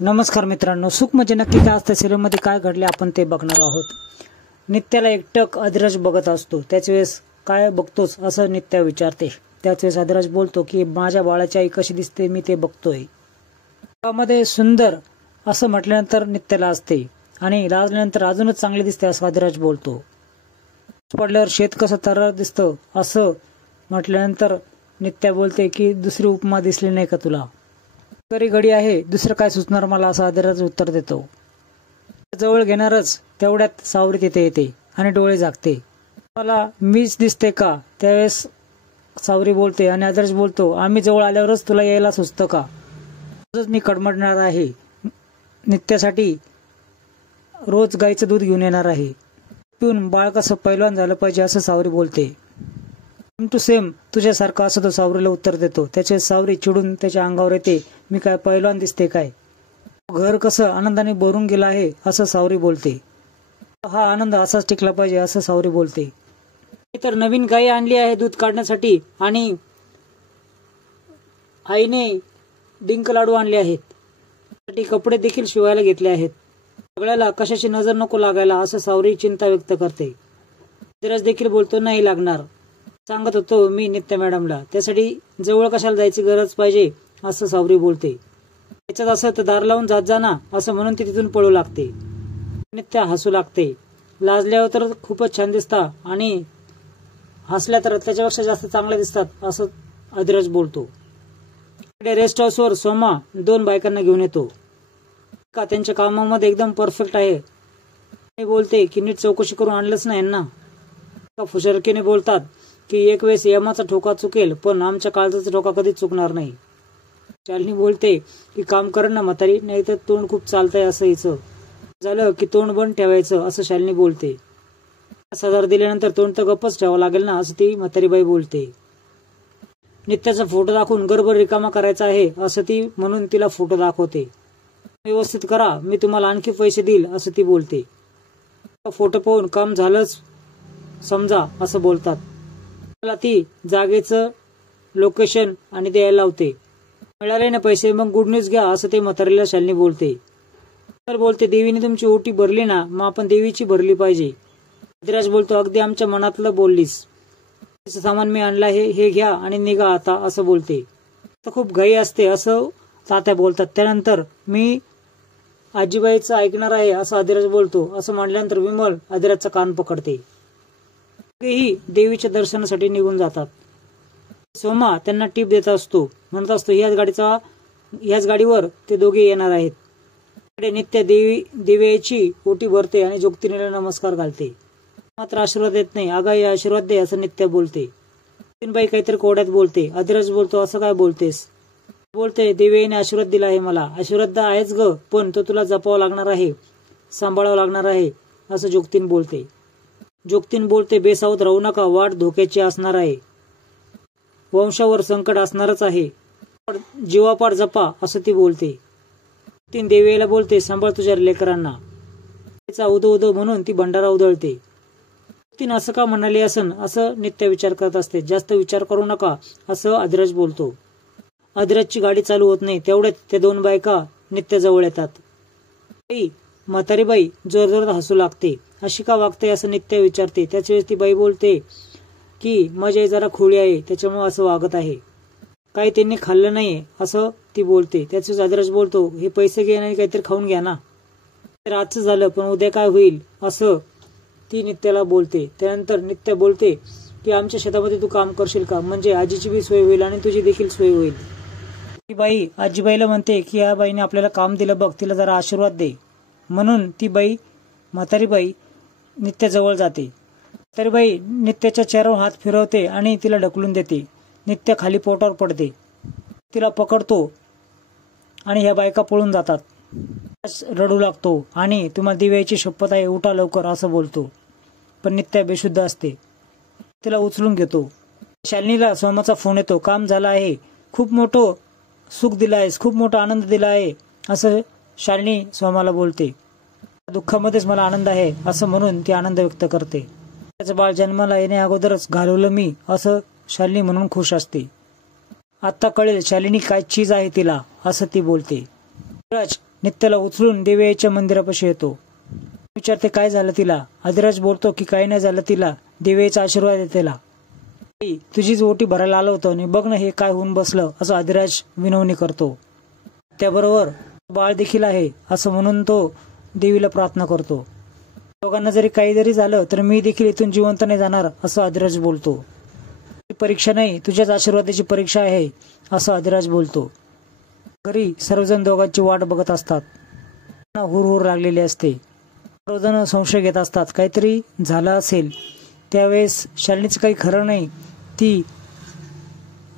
नमस्कार मित्रांनो, सुख म्हणजे नक्की काय असतं, सिरियलमध्ये काय घडले आपण ते बघणार आहोत. नित्याला एकटक अधिराज बघत असतो. त्याच वेळेस काय बघतोस असं नित्या विचारते. त्याच वेळेस अधिराज बोलतो की माझ्या बाळाची आई कशी दिसते मी ते बघतोय. मध्ये सुंदर असं म्हटल्यानंतर नित्याला असते आणि लाजल्यानंतर अजूनच चांगली दिसते असं अधिराज बोलतो. पडल्यावर शेत कसं तर दिसतं असं म्हटल्यानंतर नित्या बोलते की दुसरी उपमा दिसली नाही का तुला, तरी घडी आहे, दुसरं काय सुचणार मला असं अधिराज उत्तर देतो. जवळ घेणारच तेवढ्यात सावरी तिथे येते आणि डोळे झाकते. मला मीच दिसते का, त्यावेळेस सावरी बोलते आणि अधिराज बोलतो आम्ही जवळ आल्यावरच तुला यायला सुचतं का, रोजच मी कडमडणार आहे, नित्यासाठी रोज गाईचं दूध घेऊन येणार आहे, पिऊन बाळ कसं पैलवान झालं पाहिजे असं सावरी बोलते. सेम टू सेम तुझ्यासारखा असं तो सावरीला उत्तर देतो. त्याचे सावरी चिडून त्याच्या अंगावर येते, मी काय पैलवान दिसते काय, घर कसं आनंदाने भरून गेलं आहे असं सावरी बोलते. हा आनंद असाच टिकला पाहिजे असं सावरी बोलते. तर नवीन गाई आणली आहे दूध काढण्यासाठी आणि आईने डिंक लाडू आणले आहेत, त्यासाठी कपडे देखील शिवायला घेतले आहेत. सगळ्याला कशाची नजर नको लागायला असं सावरी चिंता व्यक्त करते. अधिराज देखील बोलतो नाही लागणार, सांगत होतो मी नित्या मॅडमला, त्यासाठी जवळ कशाला जायची गरज पाहिजे असं सावरी बोलते. त्याच्यात असं तर दार लावून जात जा ना असं म्हणून ती तिथून पळू लागते. नित्या हसू लागते. लाजल्यावर तर खूपच छान दिसतात आणि हसल्या तर त्याच्यापेक्षा जास्त चांगल्या दिसतात असं अधिराज बोलतो. रेस्ट हाऊसवर सोमा 2 बायकांना घेऊन येतो. का त्यांच्या कामामध्ये एकदम परफेक्ट आहे. बोलते की नीट चौकशी करून आणलंच नाही ना. फुशरकीने बोलतात की एक वेळेस यमाचा ठोका चुकेल पण आमच्या काळजाचा ठोका कधीच चुकणार नाही. शालिनी बोलते की काम कर ना म्हातारी, नाही तर तोंड खूप चालतंय असं हिचं झालं की तोंड बंद ठेवायचं असं शालिनी बोलते. 10,000 दिल्यानंतर तोंड तर गप्पच ठेवावं लागेल ना असं ती म्हातारीबाई बोलते. नित्याचा फोटो दाखवून गर्भ रिकामा करायचा आहे असं ती म्हणून तिला फोटो दाखवते. व्यवस्थित करा, मी तुम्हाला आणखी पैसे देईल असं ती बोलते. फोटो पाहून काम झालंच समजा असं बोलतात. मला ती जागेचं लोकेशन आणि द्यायला लावते. मिळाले ना पैसे मग गुड न्यूज घ्या असं ते म्हातारीला शालिनी बोलते. तर बोलते देवीने तुमची ओटी भरली ना, मग आपण देवीची भरली पाहिजे. अधिराज बोलतो अगदी आमच्या मनातलं बोललीस, सामान मी आणलं आहे हे घ्या आणि निघा आता असं बोलते. तर खूप घाई असते असं तात्या बोलतात. त्यानंतर मी आजीबाईचं ऐकणार आहे असं अधिराज बोलतो. असं म्हटल्यानंतर विमल अधिराजचा कान पकडते. ही देवीच्या दर्शनासाठी निघून जातात. सोमा त्यांना टीप देत असतो, म्हणत असतो ह्याच गाडीवर ते दोघे येणार आहेत. नित्या देवीची ओटी भरते आणि जोगतीने नमस्कार घालते. मात्र आशीर्वाद देत नाही. अगं आशीर्वाद दे असं नित्या बोलते. बाई काहीतरी कोड्यात बोलते. अधिराज बोलतो असं काय बोलतेस. बोलते देवीने आशीर्वाद दिला आहे मला. आशीर्वाद आहेच ग, पण तो तुला जपावा लागणार आहे, सांभाळावं लागणार आहे असं जोगतीन बोलते. जोगतीन बोलते बेसावत राहू नका, वाट धोक्याची असणार आहे, वंशावर संकट असणारच आहे, जीवापाड जपा असं ती बोलते. तीन देवीला बोलते सांभाळ तुझ्या लेकरांना. तिचा उदो उदो म्हणून ती भंडारा उधळते. तीन असं का म्हणाली असन असं नित्य विचार करत असते. जास्त विचार करू नका असं अधिराज बोलतो. अधिराजची गाडी चालू होत नाही तेवढ्यात त्या 2 बायका नित्य जवळ येतात. म्हातारी बाई जोरजोरात हसू लागते. अशी का वागते असं नित्य विचारते. त्याच वेळेस ती बाई बोलते की माझी आई जरा खोळी आहे त्याच्यामुळे असं वागत आहे, काही त्यांनी खाल्लं नाहीये असं ती बोलते. त्याच वेळेस अधिराज बोलतो हे पैसे घे आणि काहीतरी खाऊन घ्या ना, तर आजचं झालं पण उद्या काय होईल असं ती नित्याला बोलते. त्यानंतर नित्य बोलते की आमच्या शेतामध्ये तू काम करशील का, म्हणजे आजीची बी सोय होईल आणि तुझी देखील सोय होईल. ती बाई आजीबाईला म्हणते की या बाईने आपल्याला काम दिलं बघ, तिला जरा आशीर्वाद दे. म्हणून ती बाई म्हातारी बाई नित्याजवळ जाते. म्हातारी बाई नित्याच्या चेहऱ्यावर हात फिरवते आणि तिला ढकलून देते. नित्य खाली पोटावर पडते. तिला पकडतो आणि ह्या बायका पळून जातात. रडू लागतो आणि तुम्हाला दिव्याची शपथ आहे उठा लवकर असं बोलतो. पण नित्या बेशुद्ध असते. तिला उचलून घेतो. शालिनीला सोमाचा फोन येतो, काम झालं आहे, खूप मोठं सुख दिलं आहेस, खूप मोठा आनंद दिला आहे असं शालिनी सोमाला बोलते. दुःखामध्येच मला आनंद आहे असं म्हणून ती आनंद व्यक्त करते. त्याचं बाळ जन्माला येण्या अगोदरच घालवलं मी असं शालिनी म्हणून खुश असते. आता कळेल शालिनी काय चीज आहे तिला असं ती बोलते. नित्याला उचलून देवी आईच्या मंदिरापाशी येतो. विचारते काय झालं तिला. आदिराज बोलतो की काही नाही झालं तिला, देवी आईचा आशीर्वाद आहे तिला. तुझीच ओटी भरायला आलो होतो आणि बघ ना हे काय होऊन बसलं, असं आदिराज विनवणी करतो. त्याबरोबर बाळ देखील आहे असं म्हणून तो देवीला प्रार्थना करतो. दोघांना जरी काही जरी झालं तर मी देखील इथून जिवंत नाही जाणार असं आदिराज बोलतो. परीक्षा नाही, तुझ्याच आशीर्वादाची परीक्षा आहे असं आदिराज बोलतो. घरी सर्वजण दोघांची वाट बघत असतात. हुरहुर लागलेली असते. सर्वजण संशय घेत असतात काहीतरी झालं असेल. त्यावेळेस शालिनीचं काही खरं नाही, ती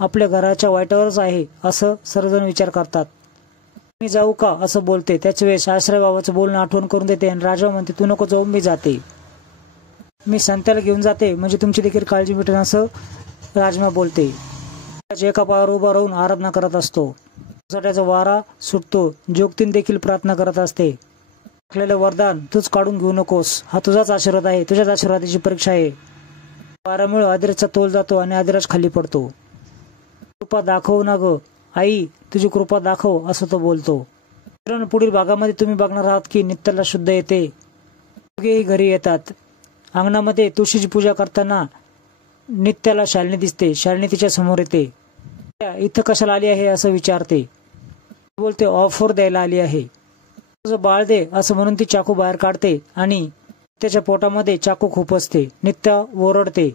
आपल्या घराच्या वाटेवरच आहे असं सर्वजण विचार करतात. मी जाऊ का असं बोलते. त्याच वेळेस आश्रय बाबाचं बोलणं आठवण करून देते आणि राजा म्हणते तू नको जाऊ, मी जाते. मी संत्याला घेऊन जाते म्हणजे तुमची देखील काळजी मिटेल असं राजमा बोलते. एका पायावर उभा राहून आराधना करत असतो. पावसाळ्याचा वारा सुटतो. जोगतीन देखील प्रार्थना करत असते. वरदान तूच काढून घेऊ नकोस, हा तुझाच आशीर्वाद आहे, तुझ्याच आशीर्वादाची परीक्षा आहे. वाऱ्यामुळे आदिराजचा तोल जातो आणि आदिराज खाली पडतो. कृपा दाखव ना ग आई, तुझी कृपा दाखव असं तो बोलतो. पुढील भागामध्ये तुम्ही बघणार आहात की नित्याला शुद्ध येते. दोघेही घरी येतात. अंगणामध्ये तुळशीची पूजा करताना नित्याला शालिनी दिसते. शालिनी तिच्या समोर येते. इथं कशाला आली आहे असं विचारते. बोलते ऑफर द्यायला आली आहे. तुझं बाळ दे असं म्हणून ती चाकू बाहेर काढते आणि त्याच्या पोटामध्ये चाकू खूप असते. नित्या ओरडते.